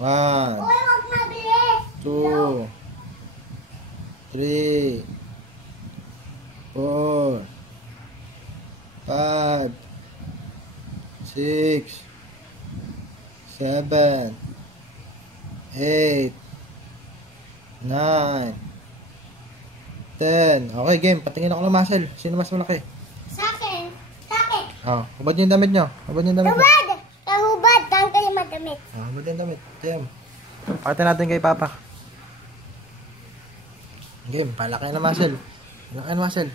1, Uy, wag mabilis. 2, 3, 4, 5, 6, 7, 8, 9, 10. Okay, game. Patingin ako ng muscle. Sino mas malaki? Sa akin. Sa akin. Oh, hubad yung damit nyo. Hubad yung damit nyo. Hubad! Kahubad. Tangka yung madamit. Oh, hubad yung damit. Game. Pakita natin kay Papa. Game. Palaki na muscle. Palaki na muscle.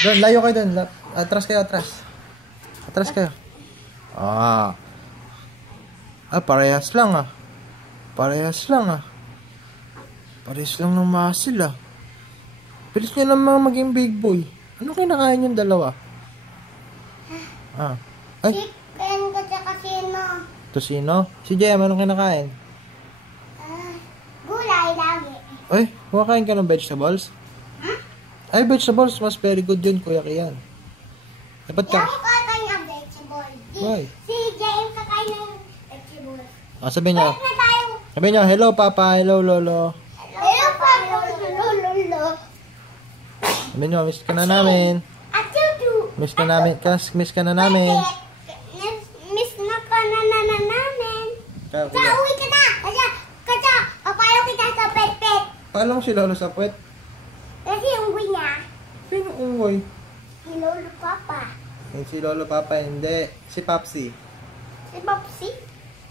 Doon, layo kayo doon. Atras kayo, atras. Atras kayo. Ah. Parehas lang ah. Parehas lang ah. Parehas lang ng muscle ah. Bilis nyo naman maging big boy. Ano kinakain yung dalawa? Ay, Chicken ka sa kasino. tosino? Si Jem, anong kinakain? Gulay lagi. Ay, kumakain ka ng vegetables? Ay, vegetables, mas very good yun, Kuya Kian. Dapat ka. Yung kakain ng vegetable. Why? Si James kakain ng vegetable. Sabihin nyo. Balik na tayo. Sabihin nyo, hello Papa, hello Lolo. Hello, Papa. Lolo. Sabihin nyo, miss ka na namin. At tutu. Miss ka namin, miss ka na namin. Miss na ka na namin. Kaya, Sa uwi ka na. Kasi, papayaw kita sa pet-pet. paano mo si Lolo sa puwet? Kasi uwi niya. Sino umuwi? Si Lolo Papa. Si Lolo Papa, hindi. Si Papsi. Si Popsi.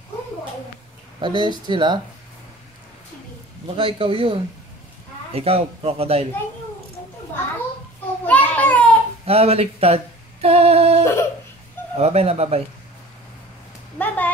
Kumboy. Pares sila? Baka ikaw yun. Ikaw, crocodile. Ganito ba? Ako, Baliktad. Bye-bye na, bye-bye. Bye-bye.